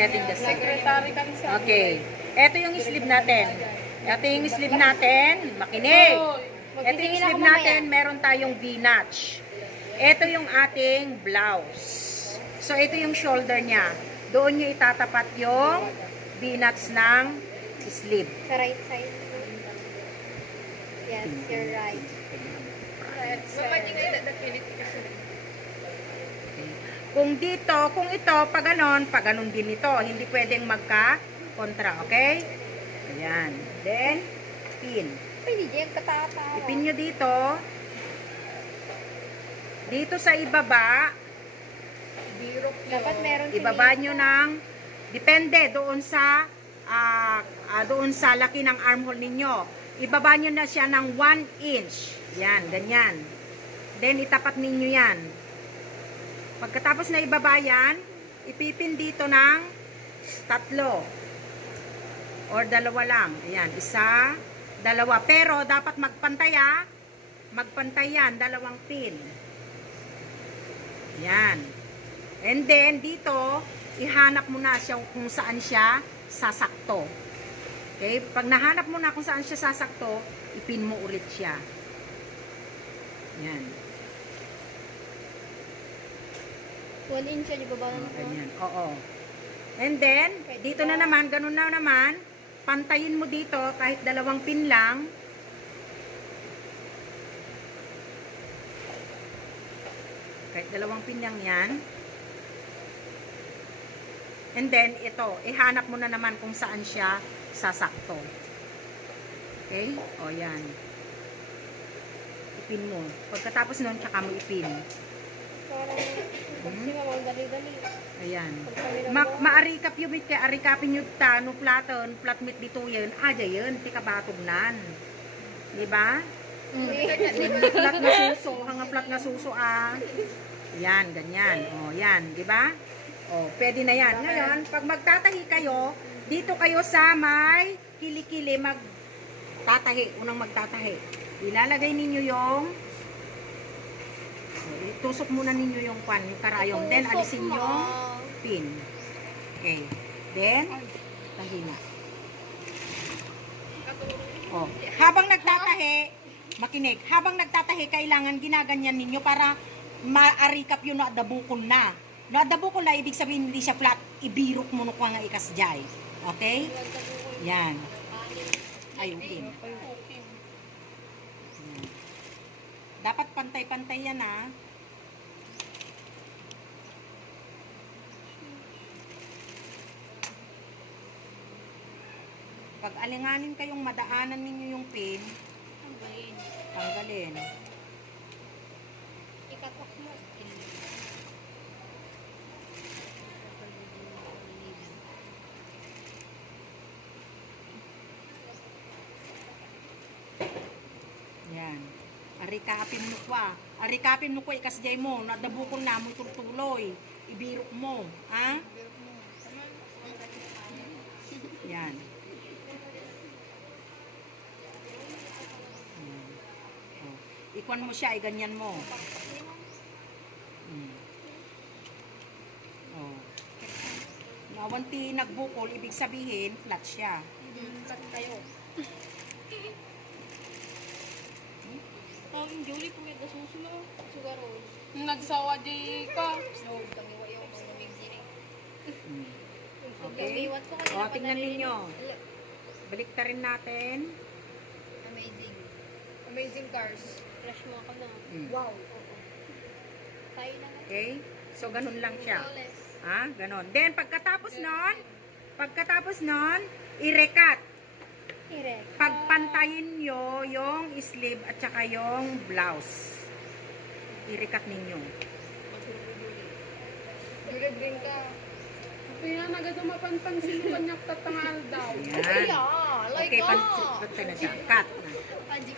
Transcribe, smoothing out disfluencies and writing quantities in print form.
Setting the scene. Secretary ka sa. Okay. Ito yung sleeve natin. Ito yung sleeve natin. Makinig. Ito yung sleeve natin. Meron tayong V-notch. Ito yung ating blouse. So, ito yung shoulder niya. Doon nyo itatapat yung V-notch ng sleeve. Sa right side. Yes, you're right. Kung dito, kung ito, pag ganon din ito. Hindi pwedeng magka-kontra, okay? Ayan. Then, pin. Pwede dyan katatawa. Ipin nyo dito. Dito sa ibaba, Dapat meron ibaba nyo ng, depende doon sa laki ng armhole ninyo. Ibaba nyo na siya ng 1 inch. Yan, ganyan. Then, itapat ninyo yan. Pagkatapos na ibaba yan, ipipin dito ng 3 or 2 lang. Ayan, 1, 2. Pero, dapat magpantay yan, 2 pin. Yan. And then, dito, ihanap mo na siya kung saan siya sasakto. Okay? Pag nahanap mo na kung saan siya sasakto, ipin mo ulit siya. Yan. 1 inch yan, ibaba na Ganyan. Oo. And then, dito na naman, ganun na naman, pantayin mo dito kahit 2 pin lang. Kahit 2 pin lang yan. And then, ito, ihanap mo na naman kung saan siya sasakto. Okay? O, yan. Ipin mo. Pagkatapos nun, tsaka mo ipin. Parang, kasi mamang dali-dali. Ayan. Maarikap yun, kaya arikapin yun ta, no platon, platmit dito yun, aja yun, tika batugnan. Diba? Plat na suso, hanga plat na suso Yan, ganyan. O, yan, diba? O, pwede na yan. Ngayon, pag magtatahi kayo, dito kayo sa may kilikili magtatahi, unang magtatahi. Ilalagay ninyo yung tusok muna ninyo yung karayong. Then, alisin yung pin. Okay. Then, tahi na. Oh. Habang nagtatahi, makinig, habang nagtatahi, kailangan ginaganyan ninyo para maarikap yun na adabukon na. No, adabukon na, ibig sabihin hindi siya flat, ibirok mo nung nga ikasjay. Okay? Yan. Ayukin. Dapat pantay-pantay yan Pag alinganin kayong madaanan ninyo yung pin, tanggalin. Ikatok mo. Yan. Arikapin mo kwa. Arikapin mo kwa ikasjay mo. Nadabukon na mo tuloy. Ibirok mo. Yan. Ikwan mo siya, ganyan mo. Nawanti nagbukol, ibig sabihin, flat siya. Flat kayo. Ang Julie po yung susunod. Sugaro. Nagsawa di ka. No, kami wayo. Okay? O, tingnan ninyo. Balik ta rin natin. Amazing. Amazing cars. Flash mo ako na. Wow. Tayo na lang. Okay? So, ganun lang siya. Ganon. Then, pagkatapos nun, i-recut. Pagpantayin nyo yung sleeve at saka yung blouse. I-recut ninyo. Green ka. Kaya nagadumapanpansin mo kanyak tatangal daw. Yan. Like Okay, pansin na siya. Cut na. Panji